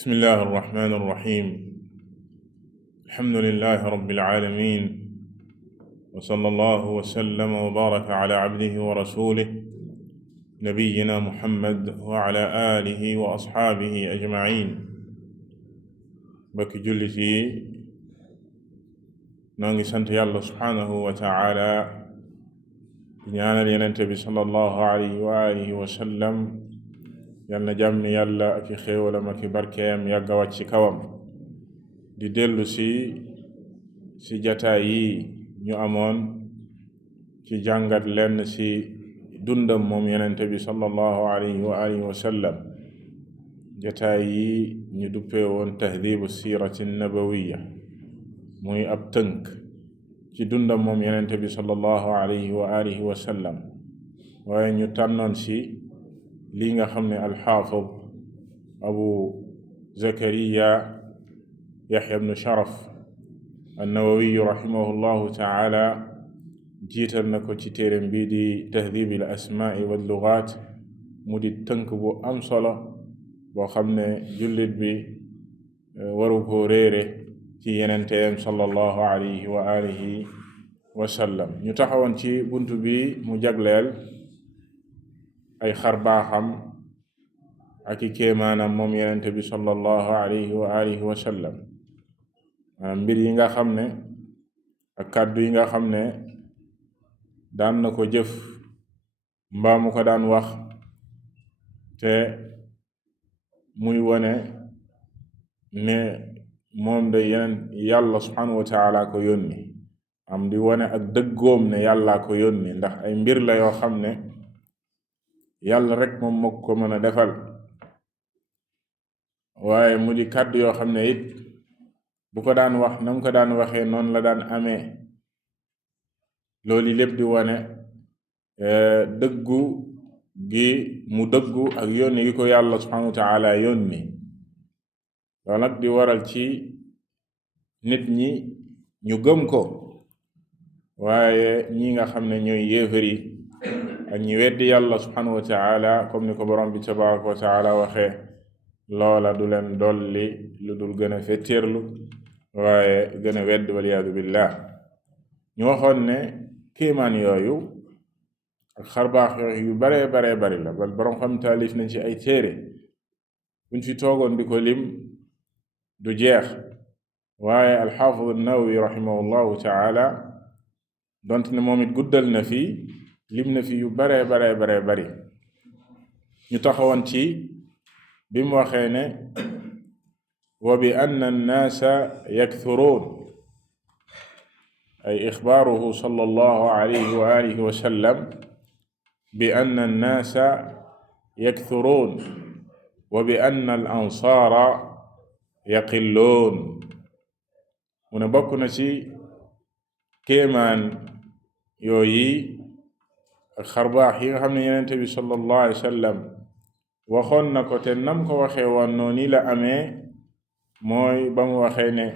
بسم الله الرحمن الرحيم. الحمد لله رب العالمين، وصلى الله وسلم وبارك على عبده ورسوله نبينا محمد وعلى آله وأصحابه أجمعين. bokki jullit yi, noo ngi sant yàlla subhaanahu wa taala di ñaanal yenente bi sallallahu alayhi wa alihi wa sallam yal na jàmmi yàlla ak i xéewalam ak i barkeem yàgga wàcc ci kawam. di dellu si jataay yi ñu amoon ci jàngat lenn si dundam moom yenente bi sallallahu alayhi wa alihi wa sallam. jataay yi ñu duppee woon tahdibu siirati nabawiya, muy ab tënk ci dundam moom yenente bi sallallahu alayhi wa alihi wa sallam. waaye ñu tànnoon si lii nga xam ne alxaafid abu zakariya yaxya bnu sharaf annawawiyu rahimahullahu taala jiital na ko ci téeram bii di tahdibi al asmaai wal lugaat, mu di tënk bu am solo boo xam ne jullit bi waru koo réere ci yenenteem sallallahu alayhi wa alihi wa sallam. ñu taxawoon ci buntu bi mu jagleel ay xarbaaxam ak i kéemaanam moom yenente bi sallallahu alayhi wa alihi wa sallam. mbir yi nga xam ne ak kàddu yi nga xam ne daan na ko jëf mbaa mu ko daan wax te muy wone ne moom da yeneen yàlla subhanahu wa taala ko yónni, am di wone ak dëggoom ne yàllaa ko yónni, ndax ay mbir la yoo xam ne yàlla rek moom moo ko mën a defal. waaye mu di kàddu yoo xam ne it bu ko daan wax na mu ko daan waxee noonu la daan amee. loolu lépp di wone dëggu gi mu dëggu ak yónni gi ko yàlla subhanahu wa taala yónni. loolu nag di waral ci nit ñi ñu gëm ko, waaye ñi nga xam ne ñooy yéefar yi ak ñi weddi yàlla subhanahu wa taala, comme ni ko borom bi tabaraka wa taala waxee, loola du leen dolli lu dul gën a fettirlu waaye gën a wedd waliyaadu billah. ñu waxoon ne kéemaan yooyu ak xarbaax yooyu yu baree bari la, bal borom xam taalif nañ ci ay téere, buñ fi toogoon di ko lim du jeex. waaye alxaafid an-Nawawi rahimahullahu taala donte ne moom it guddal na fi, lim na fi yu baree bari. ñu taxawoon ci bi mu waxee ne wa bi anna annaasa yakthuruun, ay ixbaaruhu sallallahu alayhi wa alihi wa sallam bi anna annaasa yakthuruun wa bi anna al ansaara yaqilluun. mu ne bokk na ci kéemaan yooyi ak xarbaax yi nga xam ne yenente bi sallallahu alayhi wa sallam waxoon na ko te nam ko waxee woon noonu la amee, mooy ba mu waxee ne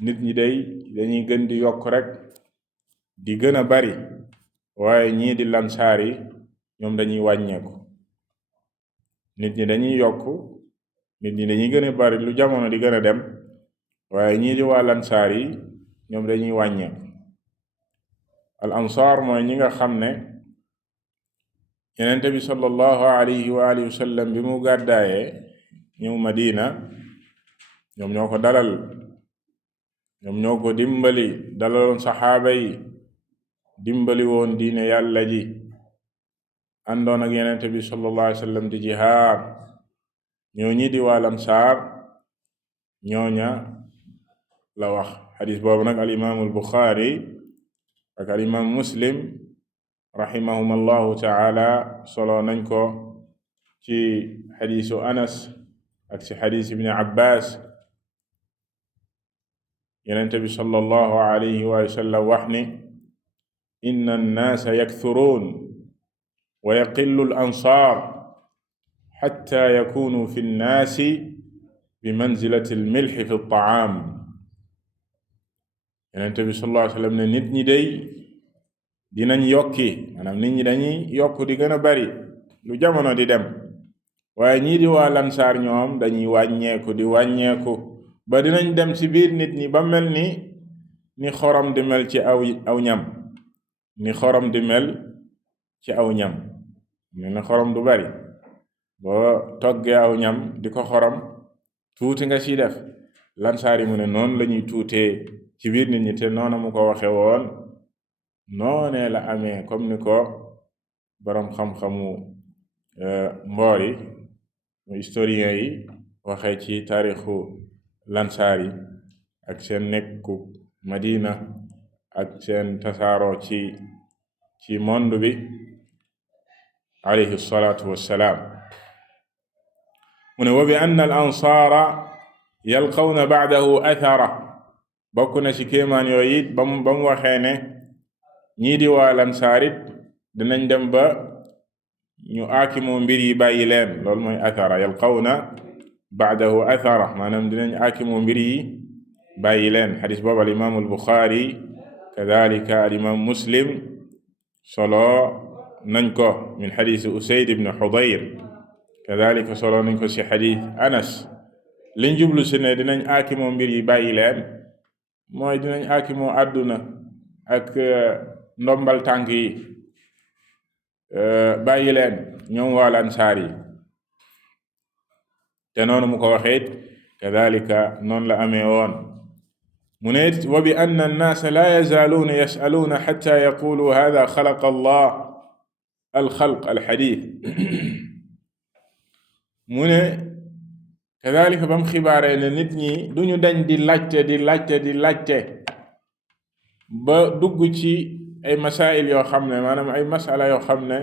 nit ñi dañuy gën di yokk rek di gën a bari, waaye ñii di lansaar yi ñoom dañuy wàññeeku. nit ñi dañuy yokk, nit ñi dañuy gën a bari lu jamono di gën a dem, waaye ñii di waa lansaar yi ñoom dañuy wàññeeku. al ansaar mooy ñi nga xam ne yenente bi sallallahu alayhi wa alihi wa sallam bi mu gàddaayee ñëw Madina, ñoom ñoo ko dalal, ñoom ñoo ko dimbali, dalaloon saxaaba yi, dimbali woon diine yàlla ji, àndoon ak yenente bi sallallahu alayhi wa sallam di jihaad. ñoo ñi di waa lansaar, ñooña la wax. xadis boobu nag al imaamu al Buxaari ak al imaamu Muslim rahimahum allahu taala solo nañ ko ci xadisu Anas ak ci xadis ibni Abbas. yenente bi sallallahu alayhi wa sallam wax ni inna annaasa yakthuruun wa yaqillu al ansaar xatta yakunu fi nnaasi bi manzilati al milxi fi taam. yenente bi sallallahu alayhi wa sallam ne nit ñi dinañ yokki, maanaam nit ñi dañuy yokk di gën a bari lu jamono di dem, waaye ñii di waa lansaar ñoom dañuy wàññeeku ba dinañ dem ci biir nit ñi ba mel ni xorom di mel ci aw ñam ni xorom di mel ci aw ñam mel ni xorom du bari boo toggee aw ñam di ko xorom tuuti nga ciy def lansaar yi mu ne noonu lañuy tuutee ci biir nit ñi te noonu mu ko waxe woon noonee la amee comme ni ko boroom xam-xamu mboor yi mu historien yi waxee ci taarixu lansaar yi ak seen nekku Madina ak seen tasaaroo ci monde bi alayhi salaatu wassalaam mu ne wa bi anna al ansaara yalqawna ba'dahu athara bokk na ci kéemaan yooyu it ba mu waxee ne ñii di waa lansaarit dinañ dem ba ñu aakimoo mbir yi bàyyi leen loolu mooy athara yalqawna ba'dahu athara maanaam dinañ aakimoo mbir yi bàyyi leen xadis boobu al imaamu al buxaari kadalika al imaam muslim solo nañ ko min xadisi usayd ibn xudayr kadalika solo nañ ko ci xadis anas liñ jublu si ne dinañ aakimoo mbir yi bàyyi leen mooy dinañ aakimoo àdduna ak ndombal tànk yi bàyyi leen ñoom waa lansaar yi te noonu mu ko waxeet kadalika noonu la amee woon mu ne wa bi anna annaasa laa yazaaluuna yasaluuna xatta yaqulu hada xalaqa allah alxalq alxadith mu ne kadalika bam xibaaree ne nit ñi duñu dañ di laajte ba dugg ci ay masail yoo xam ne maanaam ay masala yoo xam ne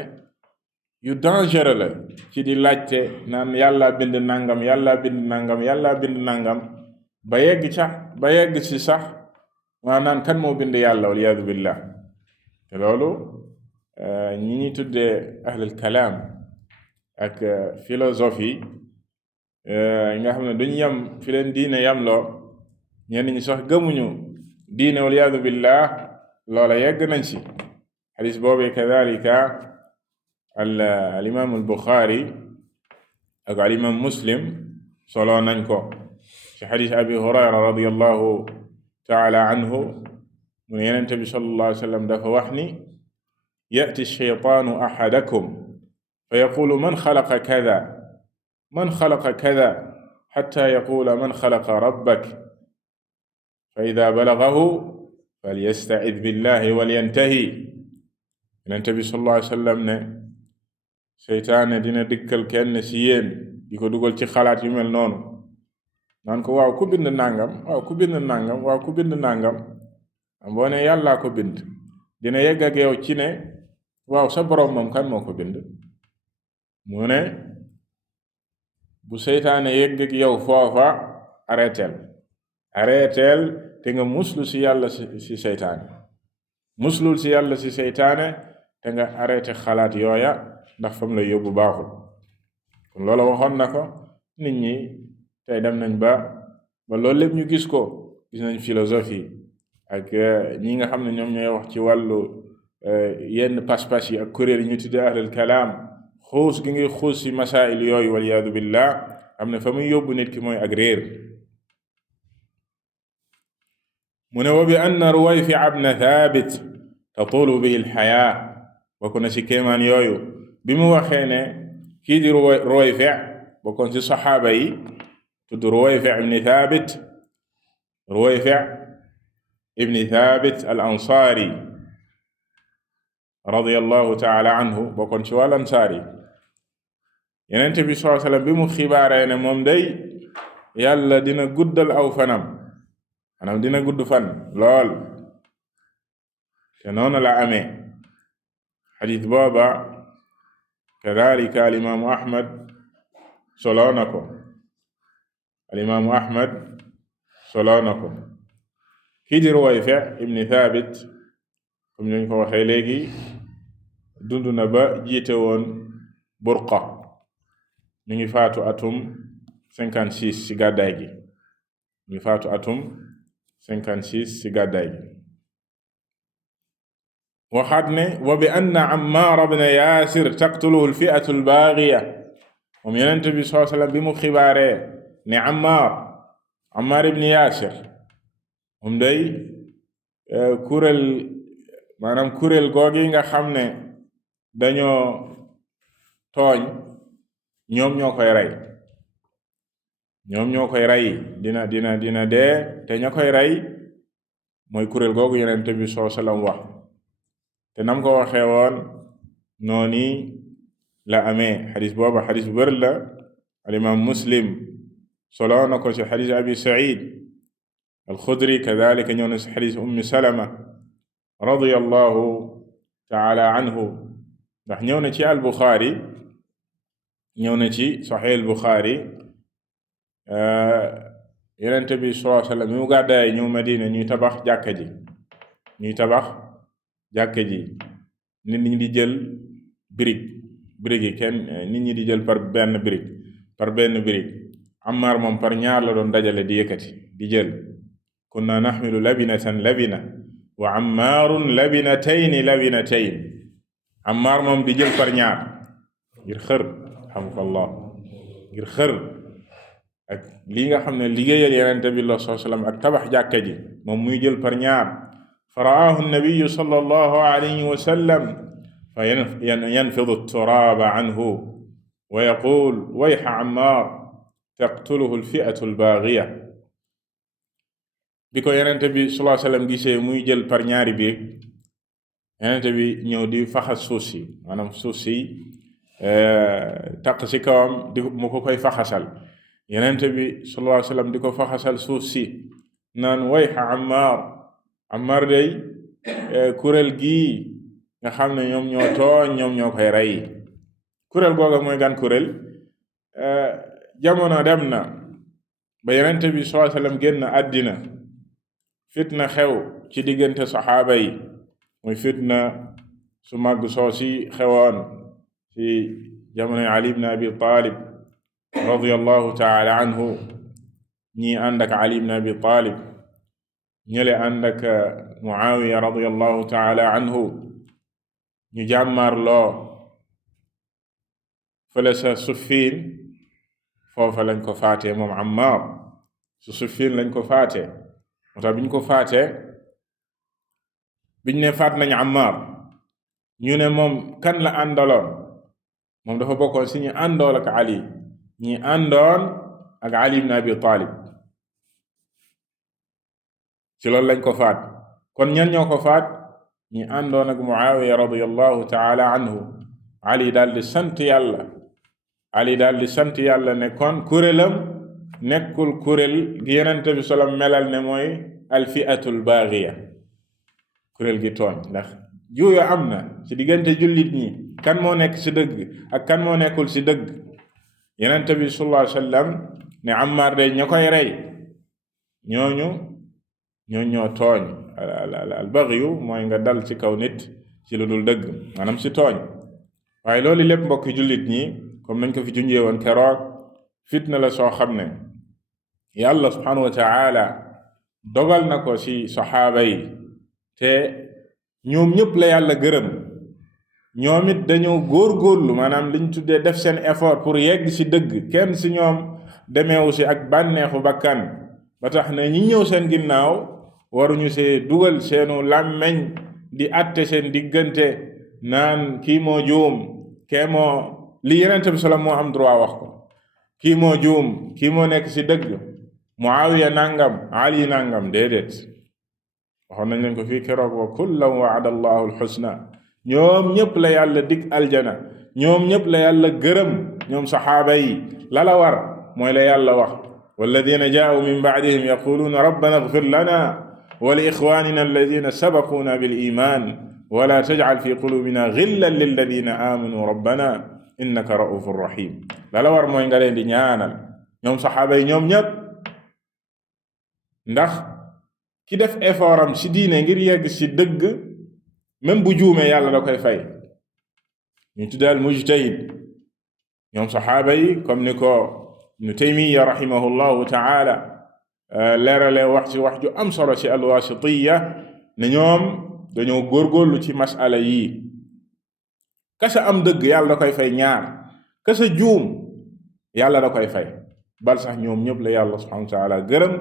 yu dangereux la ci di laajte naan yàlla bind nangam yàlla bind nangam ba yegg ci sax naan kan moo bind yàlla waliyaadu billah te loolu ñi ñuy tuddee ahlul kalaam ak philosophie nga xam ne duñu yam fi leen diine yamloo ñenn ñi sax gëmuñu diine waliyaadu billah loola yegg nañ ci xadis boobu kadalika al imam al buxaari ak al imam muslim solo nañ ko ci xadis abi hurayra radiyallahu taala anhu mu ne yenente bi sallallahu alayhi wa sallam dafa wax ni ya'ti shaytaanu ahadakum fa yaqulu man xalaqa kada xatta yaqula man xalaqa rabbak fa ida balagahu falyasta'id billahi walyantahi yenente bi sallallahu alayhi wa sallam ne seytaane dina dikkal kenn ci yéen di ko dugal ci xalaat yu mel noonu naan ko waaw ku bind nangam boo ne yàllaa ko bind dina yegg ak yow ci ne waaw sa boroom moom kan moo ko bind mu ne bu seytaane yegg ak yow foofa arrêteel te nga muslu ci yàlla ci seytaane muslul ci yàlla ci seytaane te nga arrêté xalaat yooya ndax fam la yóbbu baaxul kon loola waxoon na ko nit ñi tey dem nañ ba loolu lépp ñu gis nañ philosophie ak ñi nga xam ne ñoom ñooy wax ci wàllu yenn pas-pas yi ak kuréel yi ñu tuddee ahlul kalaam xuus gi ngi xuus ci masail yooyu waliyaadu billah xam ne fa muy yóbbu nit ki mooy ak réer mu ne wa bi anna Ruwayfi ibn Thabit tatulu bihi alxayaa bokk na ci kéemaan yooyu bi mu waxee ne kii di Ruwayfi bokkoon ci saxaaba yi tudd Ruwayfi ibn Thabit al ansaari radiyallahu taala anhu bokkoon ci wàll ansaar yi Yonent bi sallallahu alayhi wa sallam bi mu xibaaree ne moom day yàlla dina guddal aw fanam maanaam dina gudd fan lool te noonu la amee xadiis booba kadalika alimaamu Ahmad solo na ko kii di Ruwayfi ibn Thabit comme ñu ko waxee léegi dund na ba jiite woon Burqa mi ngi faatu atum 56 ci gàddaay gi waxaat ne wa bi anna Ammaar ibn Yaasir taqtuluhu al-fi'atu al-baagiya moom yonent bi sallallahu alayhi wasallam bi mu xibaaree ne Ammar ibn Yaasir moom day kuréel googi nga xam ne dañoo tooñ ñoom ñoo koy rey dina dee te ña koy rey mooy kuréel googu yonent bi sallallahu alayhi wasallam wax te nam ko waxee woon nooni la amee. xadis booba xadis bu bër la al imam Muslim soloo na ko ci xadis Abi Saïd al-Xudri, kadalika ñëw na ci xadis Ummi Salama radiyallahu taala anhu, ndax ñëw na ci al-Buxaari, ñëw na ci Saxiix al-Buxaari. Yonent bi sallallahu alayhi wa sallam mi mu gàddaay ñëw Madina ñuy tabax jàkka ji nit ñi di jël brique yi nit ñi di jël par benn brique Ammar moom par ñaar la doon dajale di yëkkati di jël. kunna naxmilu labinatan labina wa Ammarun labinatayn Ammar moom di jël par ñaar ngir xër alhamdulillah ngir xër ak lii nga xam ne liggéeyal Yonent bi sallallahu alayhi wa sallam ak tabax jàkka ji moom muy jël par ñaar. fa ra'aahu nabiyu sallallahu alayhi wa sallam fa yanfidu turaaba anhu wa yaqul wayha Ammar taqtuluhu al-fi'atu al-baagiya. bi ko Yonent bi sallallahu alayhi wa sallam gisee muy jël par ñaari biig Yonent bi ñëw di faxas suuf si maanaam suuf si taq si kawam mu ko koy faxasal. Yonent bi sallallahu alayhi wa sallam di ko faxasal suuf si naan wayha Ammar day kuréel gii nga xam ne ñoom ñoo tooñ ñoom ñoo koy rey. kuréel googa mooy gan kuréel. jamono dem na ba Yonent bi sallallahu alayhi wa sallam génn àddina, fitna xew ci diggante saxaaba yi, muy fitna su màgg soosi xewoon ci jamono Ali ibn Abi Talib radiyallahu taala anhu. ñii ànd ak Ali ibn Abi Talib, ñële ànd ak Muawiya radiyallahu taala anhu. ñu jàmmarloo fële sa Suffiin, foofa lañ ko faatee moom Ammar. su Suffiin lañ ko faatee. moo tax biñ ko faatee, biñ ne faat nañ Ammar, ñu ne moom kan la àndaloon. moom dafa bokkoon si ñu àndoon ak Ali, ñi àndoon ak Ali ibn Abi Talib. ci loolu lañ ko faat. kon ñan ñoo ko faat? ñi àndoon ak Muawiya radiyallahu taala anhu. Ali daal di sant yàlla ne kon kuréelam nekkul kuréel gi Yonent bi sallam melal ne mooy al-fi'atul baagiya, kuréel gi tooñ. ndax juuyo am na ci diggante jullit ñi, kan moo nekk ci dëgg ak kan moo nekkul ci dëgg. Yonent bi sallallahu alayhi wa sallam ne Ammar day ña koy rey ñooñu ñoo tooñ. al-baghyu mooy nga dal ci kaw nit ci lu dul dëgg, maanaam ci tooñ. waaye loolu lépp mbokki jullit ñi, comme nañ ko fi junjee woon keroog, fitna la soo xam ne yàlla subhanahu wa ta'ala dogal na ko ci saxaaba yi, te ñoom ñëpp la yàlla gërëm. ñoom it dañoo góorgóorlu, maanaam liñ tuddee def seen effort pour yegg ci dëgg. kenn ci ñoom demeewu ci ak bànneexu bakkan ba tax na ñi ñëw seen ginnaaw waruñu see dugal seenu làmmeñ di atte seen diggante naan kii moo juum, kee moo li Yonent bi sallam moo am droit wax ko, kii moo juum, kii moo nekk ci dëgg, Muawiya nangam, Ali nangam. déedéet, waxoon nañ leen ko fii keroog, wa kullan wa'ada Allahu al-husna. ñoom ñëpp la yàlla dig aljana, ñoom ñëpp la yàlla gërëm. ñoom saxaaba yi la war mooy la yàlla wax, walladina jaa'u min ba'dihim yaquluuna rabbana ighfir lana wa li ixwanina alladina sabaquna bil iman wa la taj'al fi qulubina ghillan lilladina amanu rabbana innaka ra'ufur rahim. la war mooy nga leen di ñaanal ñoom saxaaba yi ñoom ñëpp, ndax ki def effort am ci diine ngir yegg ci dëgg, même bu juumee yàlla da koy fay. ñu tuddal mujtahid ñoom saxaaba yi, comme ni ko Ibnu Taymiya rahimahullahu ta'ala leerale wax ju am solo ci al-Wasitiyya, ne ñoom dañoo góorgóorlu ci masala yi. kasa am dëgg yàlla da koy fay ñaar, kasa juum yàlla da koy fay bal sax ñoom ñëpp la yàlla subhanahu wa taala gërëm.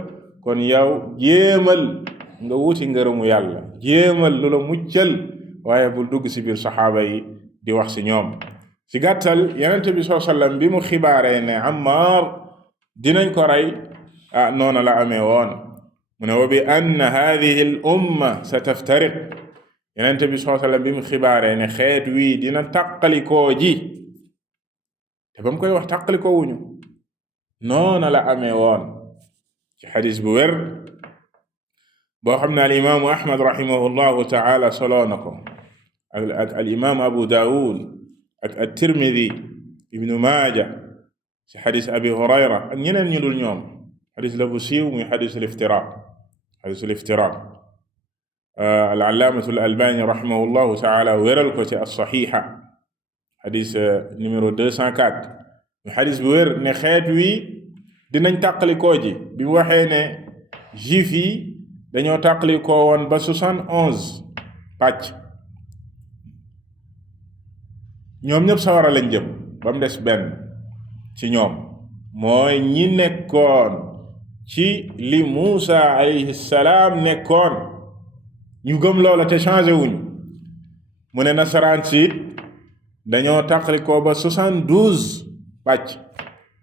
kon yow jéemal nga wuti ngërëmu yàlla, jéemal lu la muccal, waaye bul dugg ci biir saxaaba yi di wax ci ñoom. ci gàttal Yonent bi sallallahu alayhi wasallam bi mu xibaaree ne Ammaar dinañ ko rey noona la amee woon. mu ne wa bi anna haadihi al umma sa taftariq. Yonent bi sallallahu alayhi wasallam bi mu xibaaree ne xeet wii dina tàqalikoo ji, te ba mu koy wax tàqalikoo wuñu, noona la amee woon. ci xadis bu wér boo xam ne al imaamu Ahmad rahimahullahu taala soloo na ko ak al imaam Abu Daawud ak at-Tirmidi, Ibnu Maaja, ci xadis Abi Hurayra ak ñeneen ñu dul ñoom. xadis la bu siiw muy xadisul iftiraaq. xadisul iftiraaq al-allaamatu al-Albaani rahimahullahu taala wéral ko ci as-saxiixa, xadis numéro 204. muy xadis bu wér ne xeet wi dinañ tàqalikoo ji. bi mu waxee ne juif yi dañoo tàqalikoo woon ba 71 pàcc, ñoom ñëpp sawara lañ jëm ba mu des benn ci ñoom, mooy ñi nekkoon ci li Muusa alayhi salaam nekkoon, ñu gëm loola te changé wuñ. mu ne nasaraan si dañoo tàqalikoo ba 72 pàcc,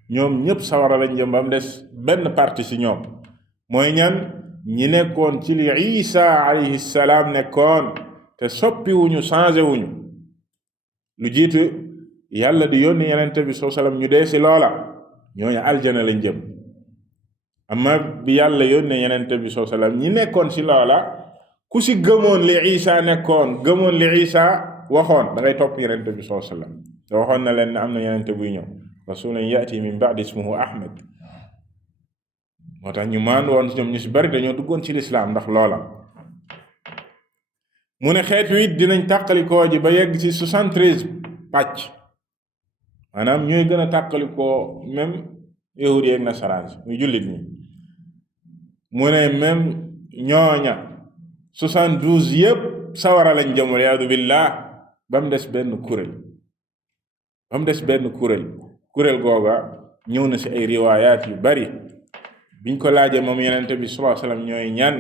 ñoom ñëpp sawara lañ jëm ba mu des benn parti ci ñoom, mooy ñan ñi nekkoon ci li Isa alayhi salaam nekkoon te soppi wuñu changé wuñu. lu jiitu yàlla di yónni Yonent bi sallallahu alayhi wasallam ñu dee ci loola, ñooñu aljana lañ jëm. amma bi yàlla yónni Yonent bi sallallahu alayhi wasallam ñi nekkoon ci loola, ku ci gëmoon li Isa nekkoon, gëmoon li Isa waxoon, da ngay topp Yonent bi sallallahu alayhi wasallam. te waxoon na leen ne am na Yonent buy ñëw, rasulun yati min ba'di ismuhu Ahmad. moo tax ñu maan woon ñoom ñu ci bari dañoo duggoon ci lislaam ndax loola. mu ne xeet wi dinañ tàqalikoo ji ba yegg ci 73 pàcc, maanaam ñooy gën a tàqalikoo même yahudi ak nasaraan muy jullit ñi. mu ne même ñooña 72 yépp sawara lañ jëm wal iyaadu billah, ba mu des benn kuréel. ba mu des benn kuréel googa ñëw na ci ay riwaayaat yu bari. biñ ko laajee moom Yonent bi sallallahu alayhi wasallam ñooy ñan,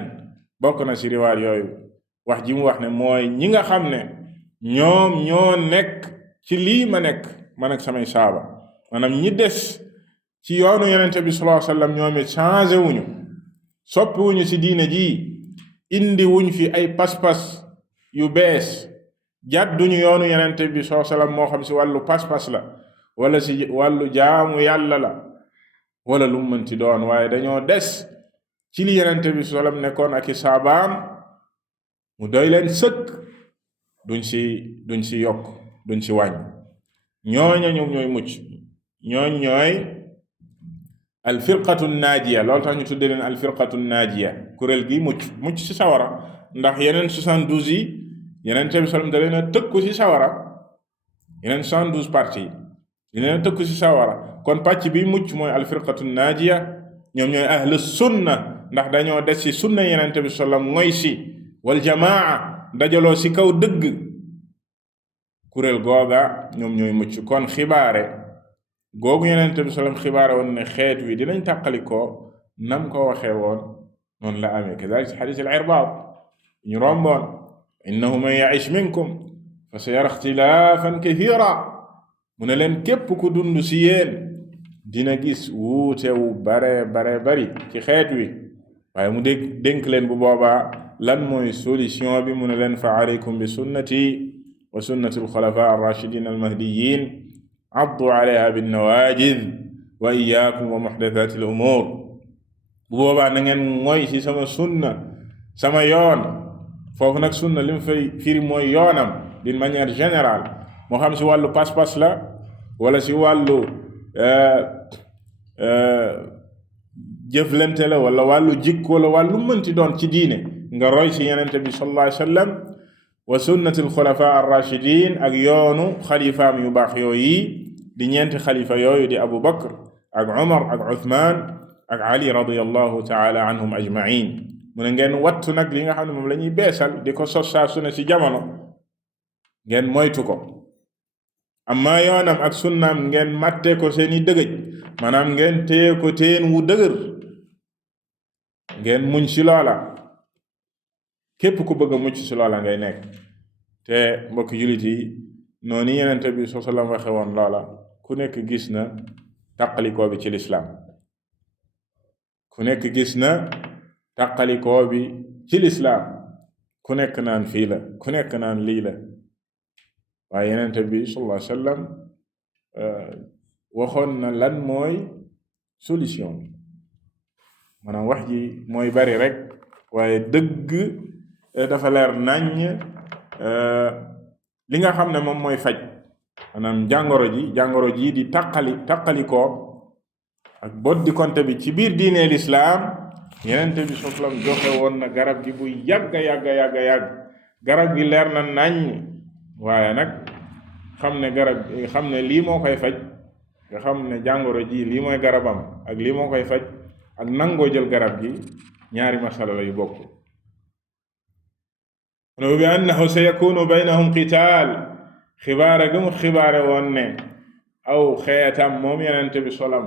bokk na ci riwaayat yooyu wax ji mu wax ne mooy ñi nga xam ne ñoom ñoo nekk ci lii ma nekk man ak samay saaba, maanaam ñi des ci yoonu Yonent bi sallallahu alayhi wasallam ñoom it changé wuñu, soppi wuñu ci diine ji, indi wuñ fi ay pas-pas yu bees, jàdduñu yoonu Yonent bi sallallahu alayhi wasallam, moo xam ci wàllu pas-pas la wala ci wàllu jaamu yàlla la wala lu mu mënti doon, waaye dañoo des ci li Yonent bi sallallahu alayhi wasallam nekkoon ak i saabaam, mu doy leen sëkk, duñ ci yokk, duñ ci wàññ. ñooña ñoom ñooy mucc, ñooy alfirqatu naajiya. loolu tax ñu tudde leen alfirqatu naajiya, kuréel gi mucc ci sawara, ndax yeneen 72 yi Yonent bi sallallahu alayhi wasallam da leen a tëkku ci sawara. yeneen 72 parti yi da leen a tëkku ci sawara. kon pàcc bi mucc mooy alfirqatu naajiya, ñoom ñooy ahlu sunna, ndax dañoo des ci sunna Yonent bi sallallahu alayhi wasallam mooy ci wal jamaa, dajaloo ci kaw dëgg. kuréel googa ñoom ñooy mucc. kon xibaare googu Yonent bi sallallahu alayhi wasallam xibaare woon ne xeet wi dinañ tàqalikoo, nam ko waxee woon noonu la amee. kadalik ci xadiis al-Irbaad ñu romboon, innahu man ya'ish minkum fa sayara ixtilaafan kathiira. mu ne leen képp ku dund ci yéen dina gis wuute wu bare bari ci xeet wi, waaye mu dénk leen bu boobaa lan mooy solution bi. mu ne leen fa alaykum bi sunnati wa sunnati alxulafa arrachidin almahdiyin addu alayha binnawaajid wa iyaakum wa muxdathati al umuur. bu boobaa na ngeen mooy ci sama sunna, sama yoon. foofu nag sunna li mu fay firi mooy yoonam d'une manière générale, moo xam ci wàllu pas-pas la wala ci wàllu jëflante la wala wàllu jikko wala wàllu mënti doon ci diine, nga roy ci Yonent bi sallallahu alayhi wasallam wa sunnati alxulafa arrachidin, ak yoonu xalifaam yu baax yooyu di ñeenti xalifa yooyu di Abu Bakr ak Umar ak Uthman ak Ali radiyallahu taala anhum ajmain. mu ne ngeen wattu nag li nga xam ne moom la ñuy beesal di ko sos saa su ne ci jamono, ngeen moytu ko. amma yoonam ak sunnaam ngeen matte ko seeni dëgëj, maanaam ngeen téye ko téen wu dëgër ngeen muñ ci loola képp ku bëgg a mucc ci loola ngay nekk te mbokk jullit yi noonu yenente bi sallallahu alayhi wasallam waxe woon loola ku nekk gis na tàqalikoo bi ci lislaam ku nekk gis na tàqalikoo bi ci lislaam ku nekk naan fii la ku nekk naan lii la waaye yenente bi sallallahu alayhi wasallam waxoon na lan mooy solution bi maanaam wax ji mooy bari rek waaye dëgg dafa leer naññ li nga xam ne moom mooy faj maanaam jàngoro ji di tàqalikoo ak bot di konte bi ci biir diine lislaam yenente bi sallallahu alayhi wasallam joxe woon na garab gi bu yàgg garab gi leer na naññ waaye nag xam ne lii moo koy faj nga xam ne jàngoro ji lii mooy garabam ak lii moo koy faj ak nangoo jël garab gi ñaari masala la yu bokk bi annahu sayakunu baynahum qitaal xibaare ga mu xibaare woon ne aw xeetam moom yenente bi solam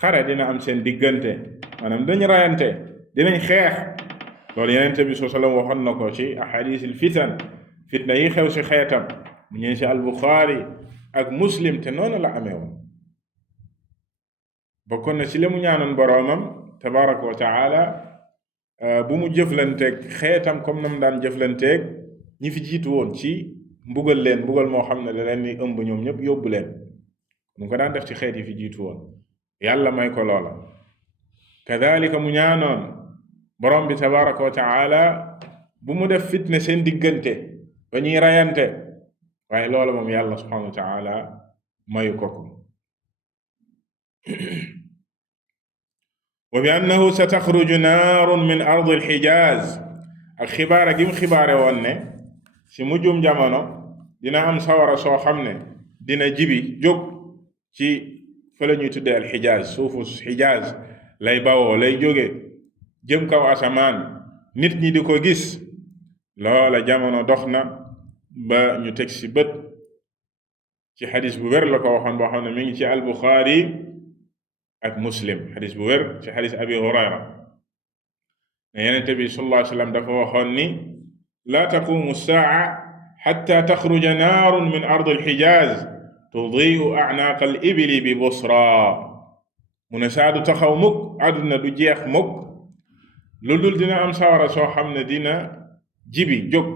xare dina am seen diggante maanaam dañ rayante dinañ xeex loolu yenente bi solam waxoon na ko ci ahadisil fitna yi xew ci xeetam mu ñëw ci al-Bukhari ak Muslim te noonu la amee woon bokkoon na ci li mu ñaanoon boroomam tabaraka wa taala bu mu jëflanteeg xeetam comme na mu daan jëflanteeg ñi fi jiitu woon ci mbugal moo xam ne da leen di ëmb ñoom ñëpp yóbbu leen mu ko daan def ci xeet yi fi jiitu woon yàlla may ko loola kadalika mu ñaanoon borom bi tabaraka wa taala bu mu def fitne seen diggante ba ñuy rayante waaye loola moom yàlla subhanahu wa taala mayu ko wa bi annahu sa taxruju naarun min ardi alxijaaz ak xibaara gi mu xibaare woon ne ci mujjum jamono dina am sawara soo xam ne dina jibi jóg ci fa la ñuy tuddee alxijaaz suufu xijaaz lay bawoo lay jóge jëm kaw asamaan nit ñi di ko gis loola jamono dox na ba ñu teg ci bët ci xadis bu wér la ko waxoon boo xam ne mi ngi ci al-Bukhari ak Muslim xadis bu wér ci xadis Abi Hurayra ne Yonent bi sallallahu alayhi wa sallam dafa waxoon ni laa taqumu saa xatta taxruja naarun min ardi al-Hijaaz tudii'u a'naaq al-ibili bi Busra mu ne saa du taxaw mukk àdduna du jeex mukk lu dul dina am sawara soo xam ne dina jibi jóg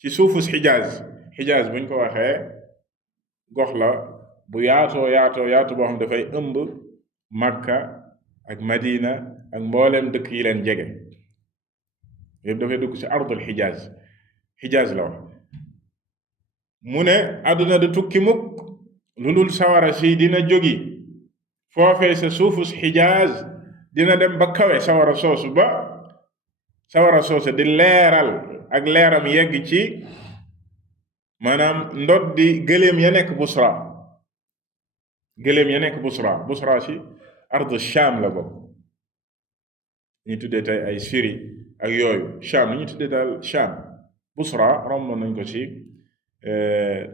ci suufus Hijaaz buñ ko waxee gox la bu yaatu boo xam dafay ëmb Makka ak Madina ak mbooleem dëkk yi leen jege yëpp dafay dugg ci ardul Hijaaz la wax mu ne àdduna du tukki mukk lu dul sawara si dina jógi foofee sa suufus Hijaaz dina dem ba kawe sawara soosu di leeral ak leeram yegg ci maanaam ndoddi gëléem ya nekk Busra ci ardu Sham la bokk ñu tuddee tey ay Syrie ak yooyu Sham ñu tuddee daal Sham Busra romb nañ ko ci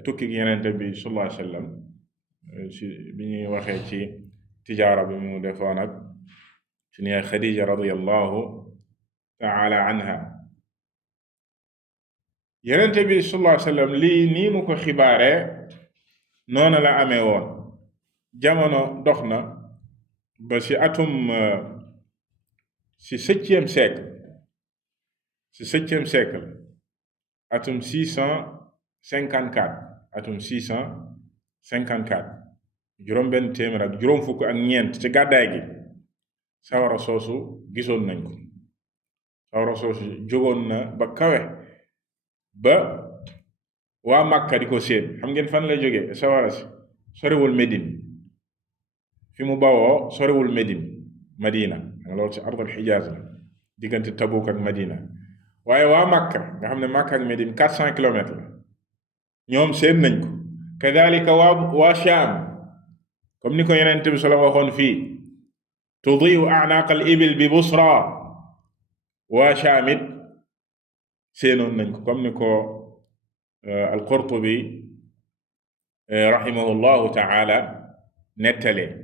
tukki gi Yonent bi sallallahu alayhi wa sallam bi ñuy waxee ci tijaara bi mu defoon ak suñu yaay Xadija radiyallahu taala anha Yonent bi sallallahu alayhi wa sallam lii nii mu ko xibaare noona la amee woon jamono dox na ba ci atum ci septième siècle atum 654 juróom-benn téeméer ak juróom fukk ak ñeent ci gàddaay gi sawara soosu gisoon nañ ko sawara soosu jógoon na ba kawe ba waa Makka di ko séen xam ngeen fan lay jógee sawara si sorewul Médine fi mu bawoo sorewul Madina loolu ci ardul Hijaaz la diggante Tabuk ak Madina waaye waa Makka nga xam ne Makka ak Médine 400 kilomètres la ñoom seen nañ ko kadalika waa Sham comme ni ko Yonent bi sala waxoon fii tudii'u a'naaq al-ibil bi Busra waa Sham it seenoon nañ ko comme ni ko al-Qurtubi rahimahullahu ta'ala nettalee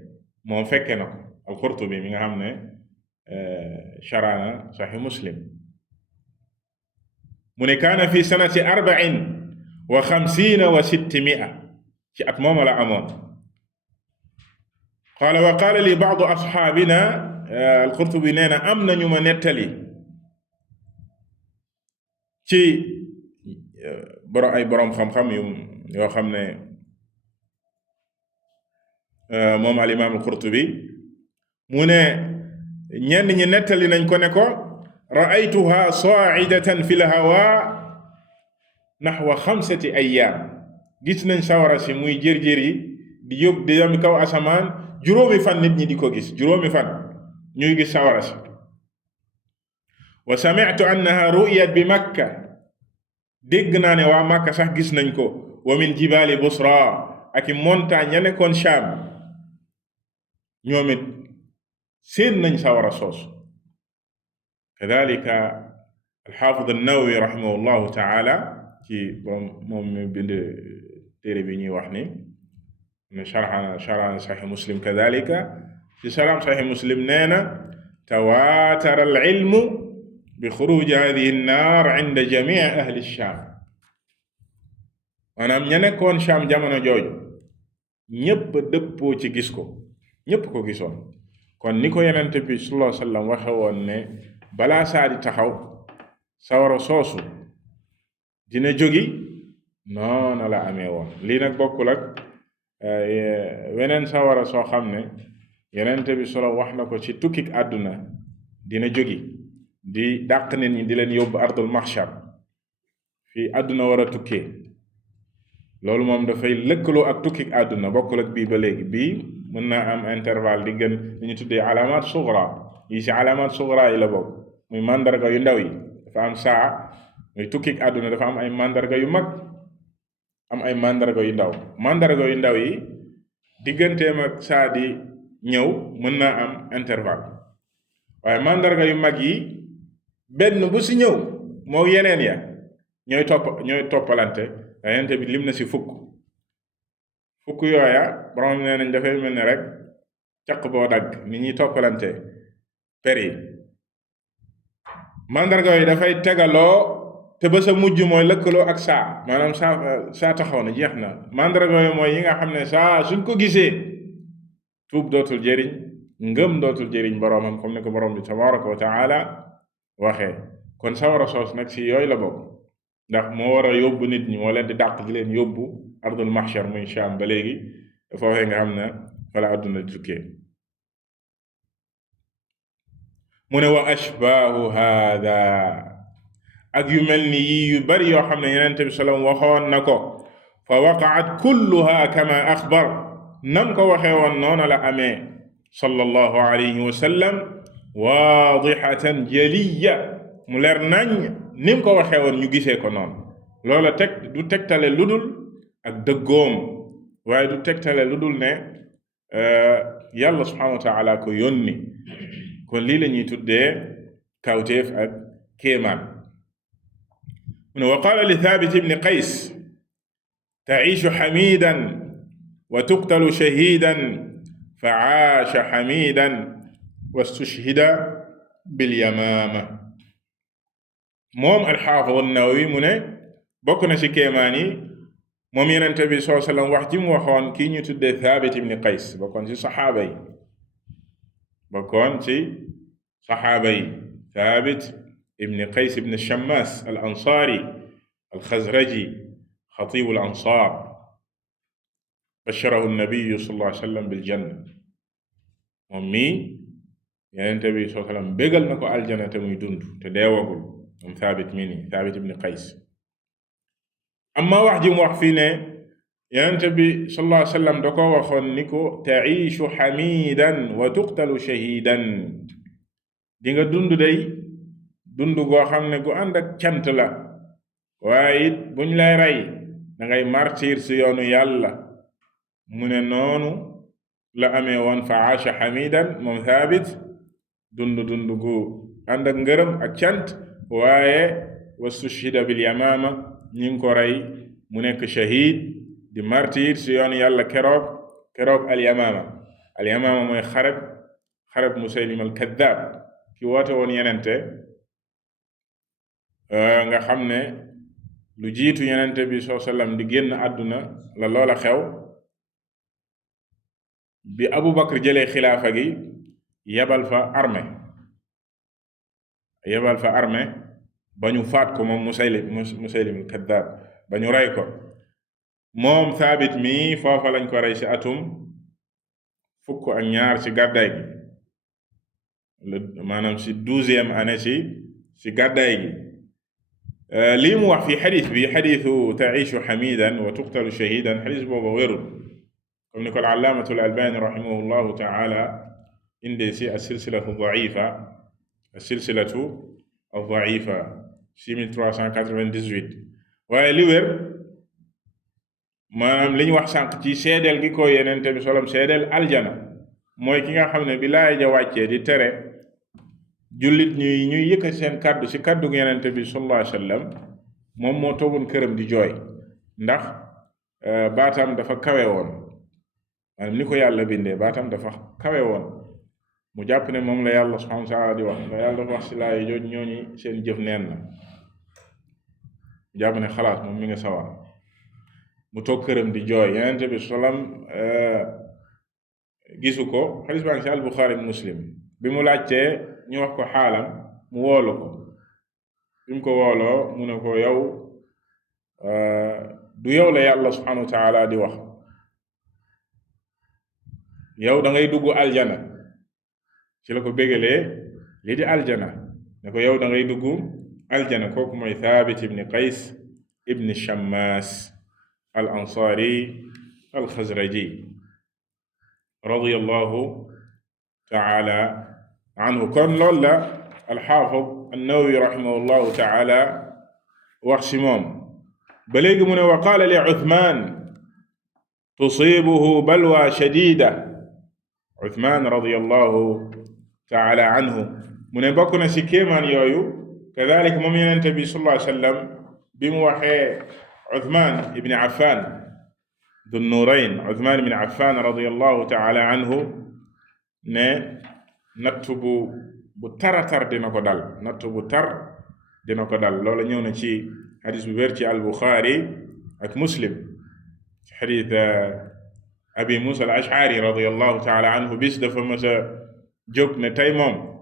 moom fekke na ko al-Qurtubi mi nga xam ne sharaana Sahih Muslim mu ne kaana fi sanati 54 wa 600 ci at moom la amoon qaala wa qaala li ba'du asxaabina al-Qurtubi nee na am nañu ma nettali ci ay boroom xam-xam yoo xam ne moom al imaam al-Qurtubi mu ne ñenn ñi nettali nañ ko ne ko ra'aytuha saa'idatan fil hawaa naxwa 5 ayyaam gis nañ sawara si muy jër-jër yi di yóbbu di dem kaw asamaan juróomi fan nit ñi di ko gis juróomi fan ñuy gis sawara si wa sami'tu annaha ru'yat bi Makka dégg naa ne waa Makka sax gis nañ ko wa min jibaali Busra ak i montagne ya nekkoon Shaam ñoom it seen nañ sawara soosu kadalika al-Haafid an-Nawawi rahimahullahu taala ci moom mi bind téere bi ñuy wax ni ne sharh Sahih Muslim kadalika ci sharh Sahih Muslim nee na tawaatara al-ilmu bi xuruuj haadihi an-naar inda jamii ahli Shaam maanaam ña nekkoon Shaam jamono jooju ñépp dëppoo ci gis ko ñépp ko gisoon kon ni ko Yonent bi sallallahu alayhi wa sallam waxe woon ne balaa saa di taxaw sawara soosu dina jógi noona la amee woon lii nag bokkul ak weneen sawara soo xam ne Yonent bi solo wax na ko ci tukkik àdduna dina jógi di dàq nit ñi di leen yóbbu ardul mahshar fii àdduna war a tukkee loolu moom dafay lëkkaloo ak tukkik àdduna bokkul ak bii ba léegi bii mën naa am intervalle di gën li ñu tuddee alaamaat sugra yi ci alaamaat sugra yi la bokk muy mandarga yu ndaw yi dafa am saa muy tukkik àdduna dafa am ay mandarga yu mag am ay mandarga yu ndaw mandarga yu ndaw yi digganteem ak saa di ñëw mën naa am intervalle waaye mandarga yu mag yi benn bu ci ñëw moo yeneen ya ñooy toppalante Yonent bi lim na ci fukk yooya borom nee nañ dafay mel ne rek caq boo dagg ni ñuy toppalante per yi mandarga yi dafay tegaloo te ba sa mujj mooy lëkkaloo ak saa maanaam saa taxaw na jeex na mandarga yi mooy yi nga xam ne saa suñ ko gisee tuub dootul jëriñ ngëm dootul jëriñ boroomam comme ni ko borom bi tabaraka wa taala waxee kon sawara soos nag ci yooyu la bokk ndax moo war a yóbbu nit ñi moo leen di dàq di leen yóbbu ardul mahshar muy Shaam ba léegi foofee nga xam ne fala àdduna di tukkee mu ne wa ashbaahu haada ak yu mel ni yii yu bari yoo xam ne Yonent bi salaam waxoon na ko fa waqaat kulluha kama axbar nam ko waxee woon noona la amee sallallahu alayhi wa sallam waadihatan jaliya mu leer nañ ni mu ko waxee woon ñu gisee ko noonu loola du tegtale lu dul ak dëggoom waaye du tegtale lu dul ne yàlla subhanahu wa taala ko yónni kon lii la ñuy tuddee kawteef ak kéemaan mu ne wa qaala li Thaabit ibn Qays ta'iishu hamiidan wa tuqtalu shahiidan fa 'aasha hamiidan wastushhida bil yamaama moom al-Haafiz an-Nawawi mu ne bokk na ci kéemaan yi moom Yonent bi sallallahu alayhi wa sallam wax ji mu waxoon kii ñu tuddee Thaabit ibn Qays bokkoon ci saxaaba yi Thaabit ibn Qays ibn Shammaas al-Ansaari al-Xazraji xatiibu al-Ansaar basharahu an-nabiyyu sallallahu alayhi wa sallam bil janna moom mii Yonent bi sallallahu alayhi wa sallam bégal na ko aljana te muy dund te deewagul moom Thaabit mii nii Thaabit ibn Qays amma wax ji mu wax fii ne Yonent bi sallallahu alayhi wa sallam da ko waxoon ni ko ta'iishu hamiidan wa tuqtalu shahiidan di nga dund day dund goo xam ne gu ànd ak cant la waaye it buñ lay rey dangay martir si yoonu yàlla mu ne noonu la amee woon fa aasha hamiidan moom Thaabit dund gu ànd ak ngërëm ak cant waaye wastushhida bil yamaama ñi ngi ko rey mu nekk shahid di martir si yoonu yàlla keroog keroog al-Yamaama mooy xareb Musaylim al-Kaddaab ki woote woon yenente nga xam ne lu jiitu yenente bi soo sallam di génn àdduna la loola xew. bi Abu Bakr jëlee xilaafa gi yebal fa armée ba ñu faat ko moom Musaylim al-Kaddaab ba ñu rey ko. moom Thabit mi foofa lañ ko rey ci atum 12 ci gàddaay gi maanaam ci 12e année ci gàddaay gi. lii mu wax fi xadis bi xadisu taishu xamidan wa tuqtalu shahidan xadis boobu wérul comme ni ko al-allaamatu al-Albaani rahimahullahu taala indee ci as-silsilatu ad-da'ifa 6398. waaye li wér maanaam li ñu wax sànq ci seedeel gi ko yenente bi solom seedeel aljana mooy ki nga xam ne bi laay ja wàccee di tere jullit ñuy yëkkati seen kàddu ci kàddu yenente bi sallallahu alayhi wa sallam moom moo toogoon këram di jooy ndax baatam dafa kawe woon maanaam ni ko yàlla bindee baatam dafa kawe woon mu jàpp ne moom la yàlla subhanahu wa ta'ala di wax ba yàlla dafa wax ci laay jooj ñooñu seen jëf neen na mu jàpp ne xalaat moom mi nga sawar mu toog këram di jooy yenente bi sallam gisu ko. xadis baa ngi ci al-Buxaari Muslim. bi mu laajtee ñu wax ko xaalam mu woolu ko. bi mu ko wooloo mu ne ko yow du yow la yàlla subhanahu wa taala di wax, yow da ngay dugg aljana. ci la ko bégalee lii di aljana ne ko yow da ngay dugg aljana. kooku mooy Thabit ibni Qays ibni Shammas al ansaari al xazraji radiyallahu taala anhu. kon loolu la alxaafid an-Nawawi rahimahullahu taala wax si moom. ba léegi mu ne wa qaala li Uthman tusiibuhu balwa shadida. Uthman radiyallahu taala anhu mu ne bokk na si kéemaan yooyu kadalik moom Yonent bi sallallahu alayhi wa sallam bi mu waxee Uthman ibn Affan du Nurayn, Uthman ibn Affan radiyallahu taala anhu ne natt bu taratar dina ko dal, natt bu tar dina ko dal. loolu ñëw na ci xadis bu wér ci al-Buxaari ak Muslim ci xadis Abi Musa al-Ash'ari radiyallahu taala anhu. bis dafa mës a jóg ne tey moom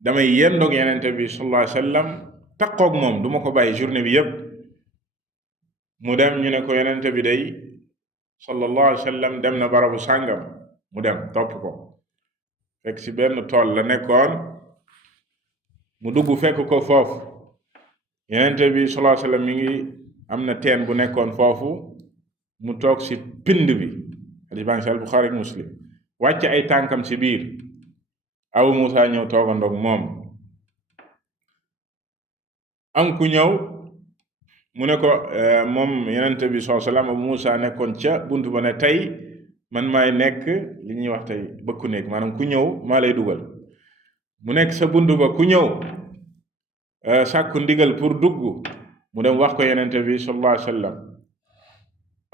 damay yendoog Yonent bi sallallahu alayhi wa sallam taqoog moom duma ko bàyyi journée bi yépp. mu dem ñu ne ko Yonent bi day sallallahu alayhi wa sallam dem na barabu sàngam. mu dem topp ko fekk ci benn tool la nekkoon, mu dugg fekk ko foofu. Yonent bi sallallahu alayhi wa sallam mi ngi am na teen bu nekkoon foofu, mu toog ci pind bi. hadis baa ngi ci al-Buxaari ak Muslim. wàcc ay tànkam ci biir. Abu Muusa ñëw toogandoog moom. am ku ñëw mu ne ko moom Yonent bi sallallahu alayhi wa sallam Abu Muusa nekkoon ca buntu ba ne tey man maay nekk li ñuy wax tey bëkku néeg, maanaam ku ñëw maa lay dugal. mu nekk sa buntu ba ku ñëw sàkku ndigal pour dugg, mu dem wax ko Yonent bi sallallahu alayhi wa sallam.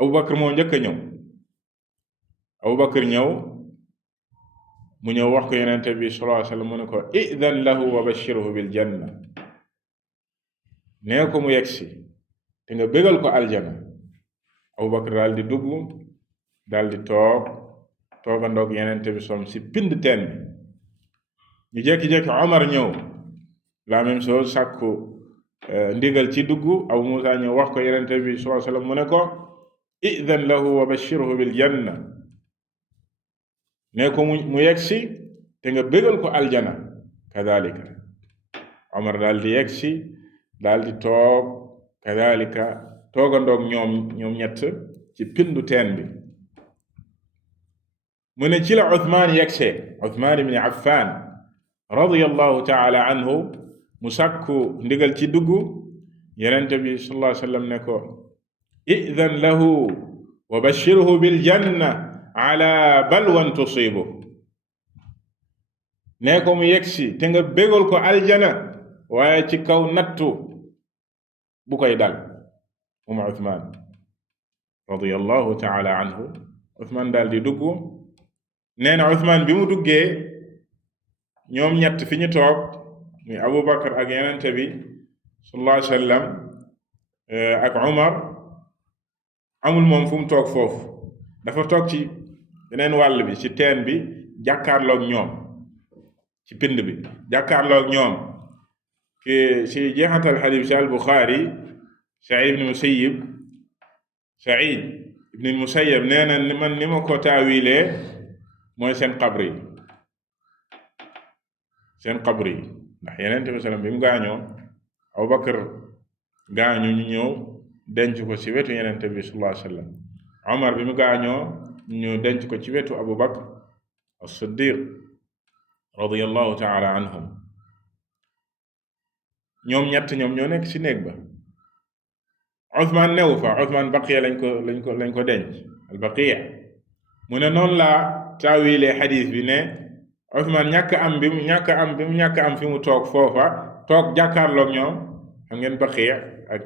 Abu Bakr moo njëkk a ñëw. Abu Bakr ñëw, mu ñëw wax ko Yonent bi sallallahu alayhi wa sallam. mu ne ko idan lahu wa bashirhu bil janna, nee ko mu yegsi te nga bégal ko aljana. Abu Bakr daal di dugg, daal di toogandoog Yonent bi som si pind teen bi. ñu jékki-jékki Omar ñëw, la même chose, sàkku ndigal ci dugg. Abu Muusa ñëw wax ko Yonent bi sallallahu alayhi wa sallam. mu ne ko idan lahu wa bashirhu bil janna, nee ko mu yegsi te nga bégal ko aljana. kadalika Omar daal di yegsi, daal di toog kadalika toogandoog ñoom ñett ci pindu teen bi. mu ne ci la Uthman yegsee, Uthman ibn Affan radiyallahu taala anhu, mu sàkku ndigal ci dugg. Yonent bi sallallahu alayhi wa sallam ne ko idan lahu wa bashirhu bil janna ala balwan tusibu, nee ko mu yegsi te nga bégal ko aljana waaye ci kaw nattu bu koy dal moom Uthman. radiyallahu taala anhu Uthman daal di dugg. nee na Uthman bi mu duggee ñoom ñett fi ñu toog muy Abu Bakar ak Yonent bi sallallahu alayhi wa sallam ak Umar amul moom fu mu toog foofu, dafa toog ci beneen wàll bi ci teen bi jàkkaarloog ñoom, ci pind bi jàkkaarloog ñoom. ki ci jeexatal xadiis ci al-Buxaari Saïd ibn Musayyab nee na man ni ma ko taawilee mooy seen qabr yi ndax Yonent bi sallam bi mu gaañoo Abubakar gaañu ñu ñëw denc ko ci wetu Yonent bi sallallahu alayhi wa sallam. Omar bi mu gaañoo ñu denc ko ci wetu Abubakar as-Siddiq radiyallahu taala anhum. ñoom ñett ñoo nekk ci néeg ba. Uthman newu fa, Uthman baqiya lañ ko denc, al baqiya. mu ne noonu laa taawilee xadiis bi ne Uthman ñàkk am fi mu toog foofa, toog jàkkaarloog ñoom. xam ngeen baqiya ak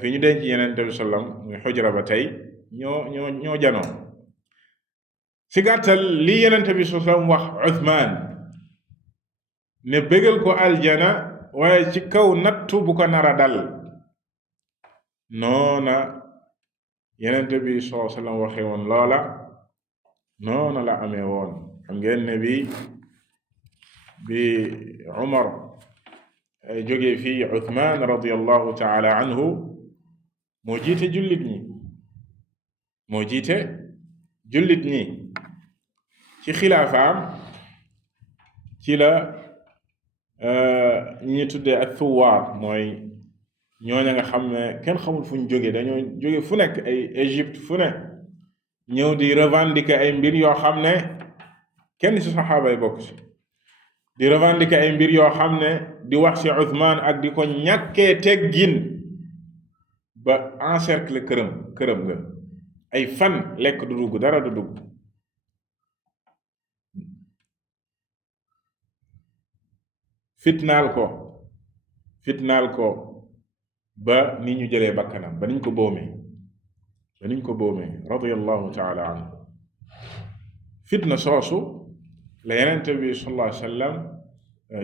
fi ñu denc Yonent bi sallam muy xujra ba tey ñoo janoo. ci gàttal li Yonent bi sallam wax Uthman ne bégal ko aljana waaye ci kaw nattu bu ko nara dal, noona Yonent bi sallallahu alayhi wa sallam waxee woon loola noona la amee woon. xam ngeen ne bi Umar jógee fii Uthman radiyallahu taala anhu moo jiite jullit ñi ci xilaafaam ci la ñi tuddee ak thuwaar, mooy ñooña nga xam ne kenn xamul fu ñu jógee, dañoo jóge fu nekk, ay Égypte fu ne, ñëw di revendiquer ay mbir yoo xam ne kenn ci saxaaba yi bokk ci, di revendiquer ay mbir yoo xam ne di wax ci Uthman ak di ko ñàkkee teggin ba encercler këram nga ay fan, lekk du dugg, dara du dugg. fitnaal ko ba ni ñu jëlee bakkanam, ba niñ ko boomee radiyallahu taala anhu. fitna soosu la Yonent bi sallallahu alayhi wa sallam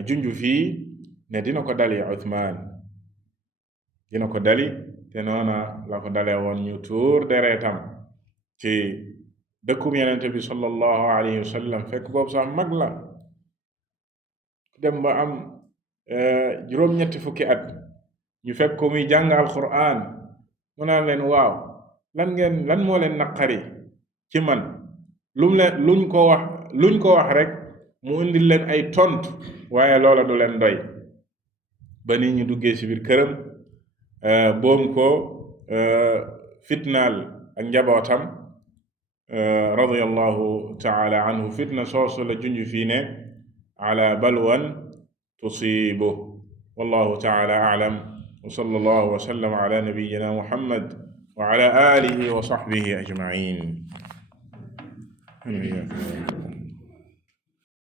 junju fii ne dina ko dali Uthman, dina ko dali, te noona la ko dalee woon ñu tuur deretam ci dëkkum Yonent bi sallallahu alayhi wa sallam, fekk boobu sax mag la, dem ba am juróom-ñetti fukki at. ñu fekk ko muy jàng alquran, mu naan leen waaw lan moo leen naqari ci man, luñ ko wax rek mu indil leen ay tontu, waaye loola du leen doy. ba nit ñu duggee ci biir këram, boom ko, fitnaal ak njabootam radiyallahu taala anhu. fitna soosu la junj fii ne ala balwan tusiibu. wallahu taala a'lam. wa sallallahu wa sallam ala nabiyyina Muhammad wa ala alihi wa sahbihi ajma'in.